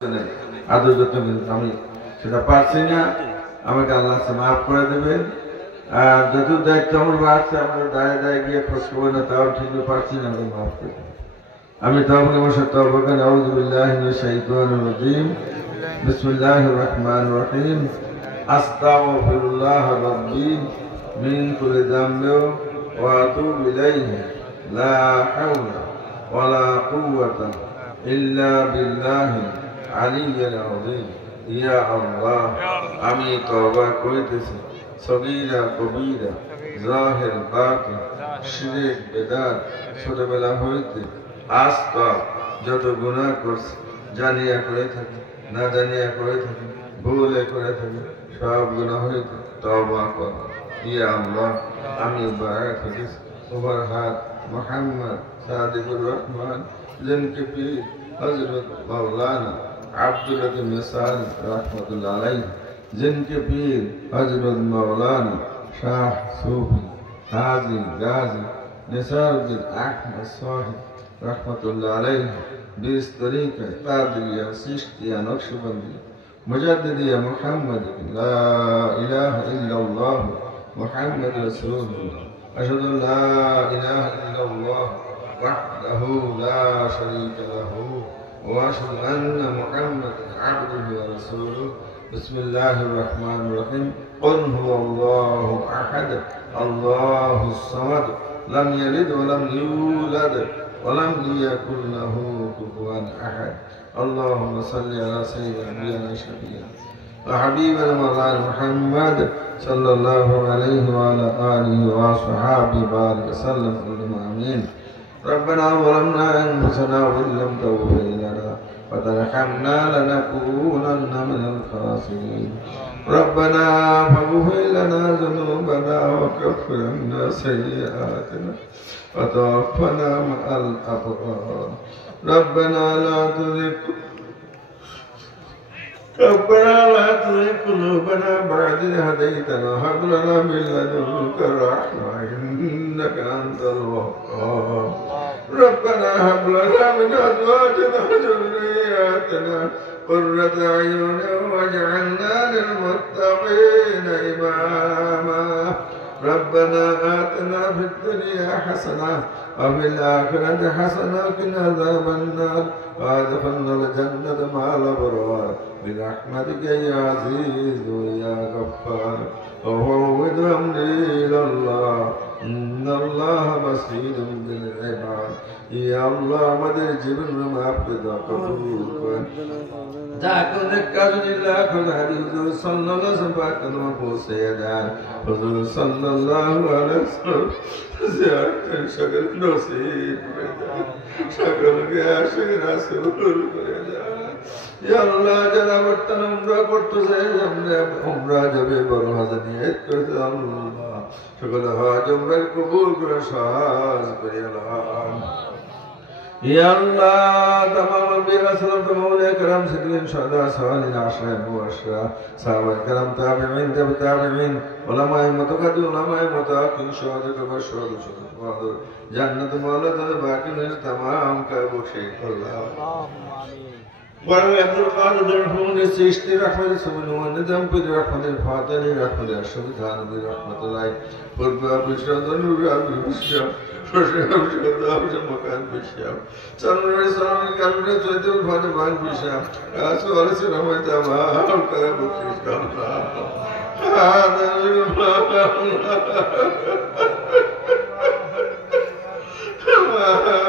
আদর যত্ন কিন্তু আমি সেটা পারছি না, আমাকে আল্লাহ মাফ করে দেবেন। আর যত দায়িত্ব আমার আছে আমরা দায়ে দায়ে গিয়ে খোঁজ খবর না, তাও ঠিক পারছি না, আমাকে মাফ করে দেবেন। আমি তওবা আমার তওবা করি। আউযু বিল্লাহি মিনাশ শাইতানির রাজীম। বিসমিল্লাহির রাহমানির রাহিম। আস্তাগফিরুল্লাহ রাব্বি মিন কুল্লি যামবিন ওয়া আতুবু ইলাইহি লা হাওলা ওয়ালা কুওয়াতা ইল্লা বিল্লাহি আলিয়্যিল আযীম। ইয়া আল্লাহ, আমি তওবা করিতেছি সগীরা কবীরা জাহির বাতিন শিরক বেদাত ছোটবেলা হইতে আজ তক যত গুনাহ করছি, জানিয়া করে থাকি না জানিয়া করে থাকি, ভুলে করে থাকি, সব গুনাহ হইতে তওবা কর। ইয়া আল্লাহ, আমি বায়াত করিছি তোমার হাত মুহাম্মদ সাদিকুর রহমান जिनके पीर हजरत मौलाना अब्दुल लतीफ मिसाल रहमतुल्लाह अलैह, जिनके पीर हजरत मौलाना शाह सूफी हाजी गाजी निसारुद्दीन अहमद साहिब रहमतुल्लाह अलैह, 20 तरीके कादरिया चिश्तिया नक्शबंदिया मुजद्दिदिया मुहम्मद ला इलाहा इल्लल्लाह मुहम्मद रसूलुल्लाह अशहदु अल्ला इलाहा इल्लल्लाह وحده لا شريك له واشهد ان محمدا عبده ورسوله. بسم الله الرحمن الرحيم. قل هو الله احد الله الصمد لم يلد ولم يولد ولم يكن له كفوا احد. اللهم صل على سيدنا نبينا شفيعنا وحبيبنا مولانا محمد صلى الله عليه وعلى اله وصحبه وبارك وسلم. امين. ربنا ظلمنا أنفسنا وإن لم تغفر لنا وترحمنا لنكونن من الخاسرين. ربنا فاغفر لنا ذنوبنا وكفر عنا سيئاتنا وتوفنا مع الأبرار. ربنا لا تزغ قلوبنا بعد إذ هديتنا وهب لنا من لدنك رحمة إنك أنت الوهاب. ربنا هب لنا من أزواجنا وذرياتنا قرة أعين واجعلنا للمتقين إماما. ربنا آتنا في الدنيا حسنة وفي الآخرة حسنة وقنا عذاب النار وادخلنا الجنة مع الأبرار برحمتك يا عزيز يا غفار. وفوض أمري إلى الله إن الله بصير بالعباد. يا الله আমাদের জীবনের মাফ করে দাও, কবুল করুন। যা কোন কাজুলিল্লাহ খোদা হুজুর সাল্লাল্লাহু আলাইহি ওয়াসাল্লাম পাক কদম পৌঁছে দেন। হুজুর সাল্লাল্লাহু আলাইহি ওয়াসাল্লাম জিয়ারতের সকল নসিব করে দেন, সকলকে আশিক রাসূল করে দেন। ইয়া আল্লাহ, যারা বর্তমানে উমরা করতেছে, উমরা যাবে বড় হাজা নিয়ে করে দেন। আল্লাহ সকল হজ উমরা কবুল করে সহজ করে আল্লাহ। يا الله تمام الأنبياء سلام مولى كرام سيدنا شهداء صالحين عشرة مبشرة صحابة كرام تابعين تبع تابعين علماء متقدمين علماء متأخرين شهداء والشهداء شهداء جنة مولى باقي تمام كبشر الله. وعلى القادر الرحمن السيشتي رحمة سبحانه وندم برحمة الفاتح رحمة الشهداء برحمة الله فربا بشهداء نور بشهداء প্রশংসা দাও মকান বিশাল চরণে চরণে কারণে চৈতন্য ভাবে ভাগ বিশাল আসলে রহমত আমার করে বকশিশ আল্লাহ।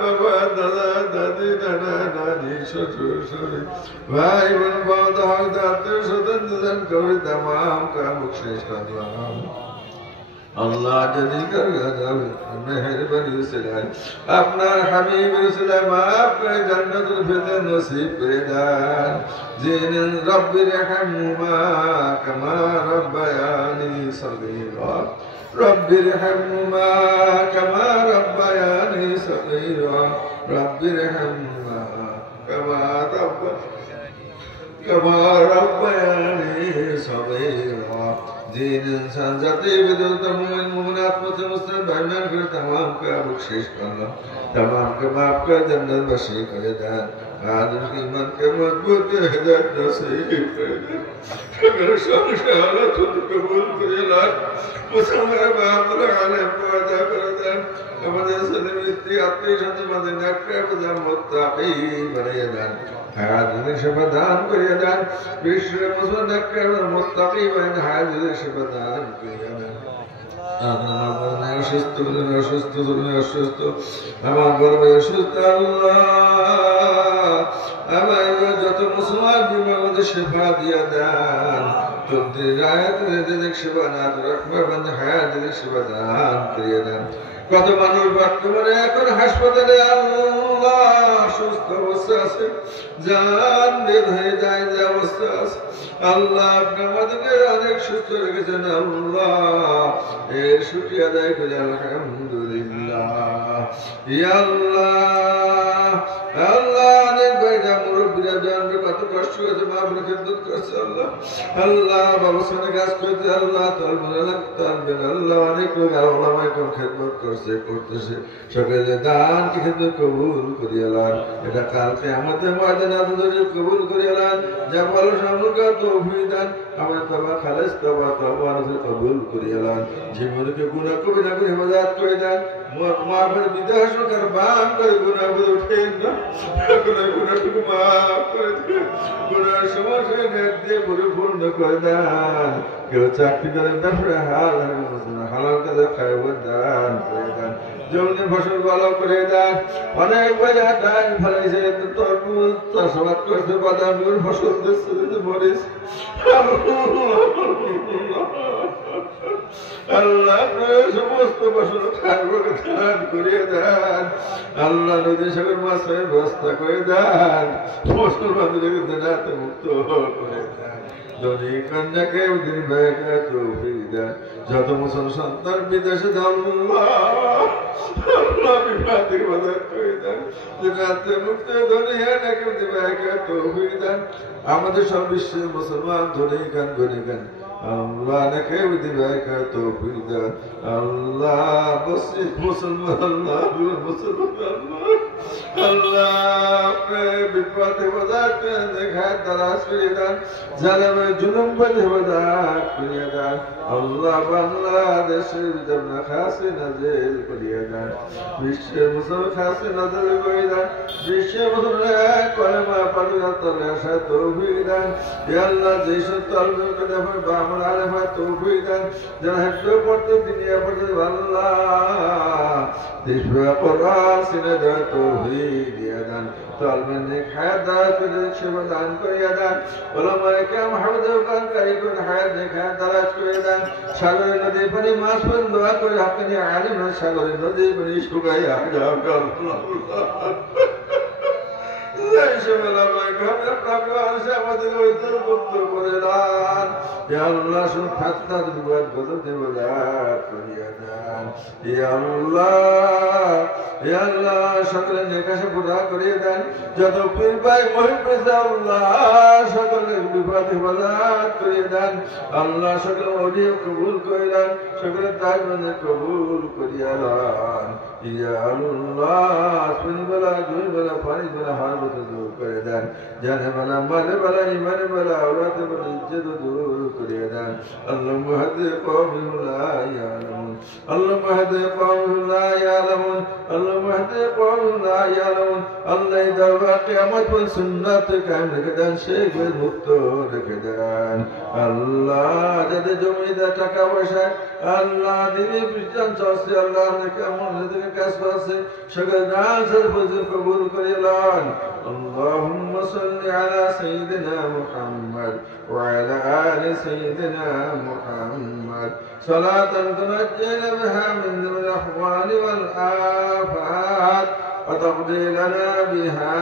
বাবা দাদা দাদি নানা নানি শ্বশুর শাশুড়ি ভাই বোন বন্ধু আত্মীয় স্বজন দুজন কবি তামাম করে বকশিশ আল্লাহ। আল্লাহ যদি যাবে মেহেরবানি উসিলায় আপনার হাবিব উসিলায় মাফ করে জান্নাতুল ফিরদাউস নসিব করে দেন। জিন রব্বি রহমহুমা কামা রব্বায়ানি সগীরা রব্বি রহমহুমা কামা রব্বায়ানি সগীরা রব্বি রহমহুমা কামা রব্বায়ানি সগীরা दीन इंसान जाते विदुत मोमिन मोमिनात मुस्लिम भाईमान कर तमाम का बख्शिश कर लो तमाम का माफ कर जन्नत बशी कर दे आदम की ईमान के मजबूत हिदायत नसीब कर दे अगर शान शहादत कबूल करे ला मुसलमान बाप आलम को अदा कर दे আমাদের সাথে স্ত্রী আত্মীয় সাথে মাঝে নাকড়ে বোঝা মুত্তাকি বানিয়ে দেন হায়াতের সেবা দান করিয়ে দেন বিশ্বের মুসলমান নাকড়ে মুত্তাকি বানিয়ে হায়াতের সেবা দান করিয়ে দেন অসুস্থ অসুস্থ অসুস্থ আমার বড় অসুস্থ আল্লাহ আমার যত মুসলমান বিবাহ সেবা দিয়ে দেন তোদের হায়াতের সেবা না রাখবার বন্ধ হায়াতের সেবা দান করিয়ে দেন কত মানুষ বর্তমানে এখন হাসপাতালে আল্লাহ সুস্থ অবস্থা আছে জান বের হয়ে যায় যে অবস্থা আছে আল্লাহ আপনি আমাদেরকে অনেক সুস্থ রেখেছেন আল্লাহ এর শুকরিয়া আদায় করি আলহামদুলিল্লাহ ইয়া আল্লাহ আল্লাহ অনেক ভাইরা মুরব্বীরা জানবে কত কষ্ট হয়েছে মা বোন খেদমত করছে আল্লাহ আল্লাহ বাবুসানে কাজ করতে আল্লাহ তোর মনে লাগতে আল্লাহ অনেক লোক আল্লাহ মাইকম খেদমত করছে করতেছে সকলে দান কি খেদমত কবুল করিয়ালান এটা কালকে আমাদের ময়দানে আদরে কবুল করিয়ালান যা ভালো সামুকা তৌফিক দান আমার তওবা খালেস তওবা রসে কবুল করিয়ালান জীবনকে গুনাহ করে না করে হেফাজত করে দেন মাফের বিদেশ কারবান করে গুনাহ করে উঠেন না গুনাহটুকু মাফ করে দেন গুনাহের সমস্যা নেট দিয়ে পরিপূর্ণ করে দেন কেউ চাকরি করেন তারপরে হালাল কাজে খাইব দান করে দেন জমিনে ফসল ভালো করে দেন অনেক বাজার ডাল ফলাইছে তরমুজ চাষাবাদ করছে বাদাম ফসল দিচ্ছে মরিচ আল্লাহ সমস্ত ফসল খান করিয়ে দেন আল্লাহ নদী সাগর মাছের ব্যবস্থা করে দেন ফসল বান্ধবীতে মুক্ত করে দেন কন্যাকে যত মুসল সন্তান বিদেশে আমাদের সব বিশ্বের মুসলমান ধনী গান গনি গান আল্লাহ নাকি তৌফিক দেন আল্লাহ মুসলমান আল্লাহ বিপদে বাজাতে দেখা তালাশ করে দেন জানাবে জুলুম বাজে বাজাত করিয়ে দেন আল্লাহ বাংলাদেশের ভিতর না খাসে নাজেল করিয়ে দেন বিশ্বের মুসলমান খাসে নাজেল করে দেন বিশ্বের মুসলমান কলেমা পাঠিয়ে তলে আসা তৌফিক দেন আল্লাহ যেসব তলকে দেখেন বামন আলেমা তৌফিক দেন যারা হেঁটে পড়তে দুনিয়া পড়তে আল্লাহ দেশবা কোরআন সিনে দেয় তৌফিক দিয়ে দেন তলবে খায়াত দাঁড়া করে সেবা দান করিয়ে দেন ওলামায়ে মুহাম্মদ কান কারিগর হায়াত খায়াত দাঁড়া করে দেন সাগরের নদী পানি মাছ পান দোয়া করে আপনি আলিম সাগরের নদী পানি শুকাইয়া যাও আল্লাহ আমাদের মুক্ত করে দেন আল্লাহ শুন ফাত্তার বিবাদ গজব দেবদাত করিয়া দেন আল্লাহ সকলে নেকাশে পুরা করিয়ে দেন যত পীর ভাই মহিম পেয়েছে আল্লাহ সকলে বিবাদ হেফাজত করিয়ে দেন আল্লাহ সকলে অডিও কবুল করে দেন সকলে তাই মানে কবুল করিয়া দেন আসমানি বেলা জমি বেলা পানি বেলা হার বছর দূর করে দেন জানে বেলা মালে বেলা ইমানে বেলা আওলাতে বেলা ইজ্জত দূর করিয়ে দেন আল্লাহ মাহদে কওমিন লা ইয়ালামুন আল্লাহ মাহদে কওমিন লা ইয়ালামুন আল্লাহ মাহদে কওমিন লা ইয়ালামুন আল্লাহ দরবার কিয়ামত পর্যন্ত সুন্নাত কায়েম রেখে দেন শেখের মুক্ত রেখে দেন আল্লাহ যাদের জমিদার টাকা পয়সা আল্লাহ দিনে বিজ্ঞান চলছে আল্লাহ কেমন কাজ করছে সকল নাজ ফজল কবুল করে লন اللهم صل على سيدنا محمد وعلى آل سيدنا محمد صلاة تنجينا بها من الأحوال والآفات وتقضي لنا بها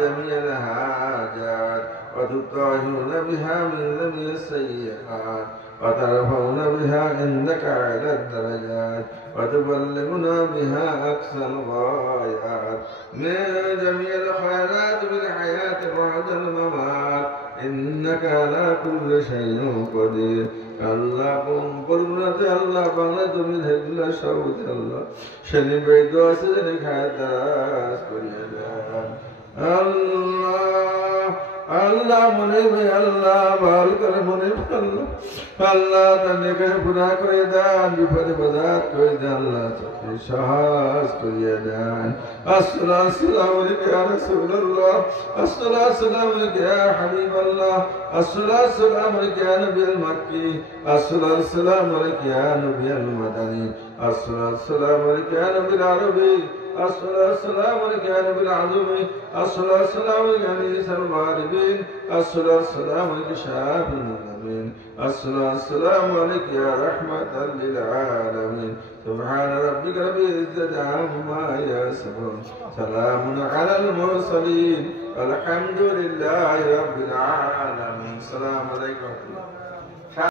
جميع الحاجات وتطهرنا بها من ذنب السيئات وترفعنا بها عندك على الدرجات وتبلغنا بها أقصى الغايات من جميع الخيرات بالحياة بعد الممات إنك على كل شيء قدير আল্লাহ পরমনাথে আল্লাহ বাংলা জমি ধরলা সবুজ আল্লাহ শনি বৈদ্য আছে যেন খায় দাস করিয়া দেন আল্লাহ আল্লাহ মনে আল্লাহ ভাল করে মনে আল্লাহ আল্লাহ তার নেকায় পুরা করে দেন বিপদে বাজাত করে দেন আল্লাহ চাকরি সাহস করিয়া দেন আসসালামু আলাইকা ইয়া রাসূলুল্লাহ আসসালামু আলাইকা ইয়া হাবিবাল্লাহ আসসালামু আলাইকা ইয়া নবিয়ুল মাক্কি আসসালামু আলাইকা ইয়া নবিয়ুল মাদানী আসসালামু আলাইকা ইয়া নবিয়ুল আরবি السلام عليك يا نبي العظيم السلام عليك يا نبي الغاربين السلام عليك شاف المؤمنين السلام عليك يا رحمة للعالمين سبحان ربك رب العزة عما يصفون سلام على المرسلين الحمد لله رب العالمين السلام عليكم.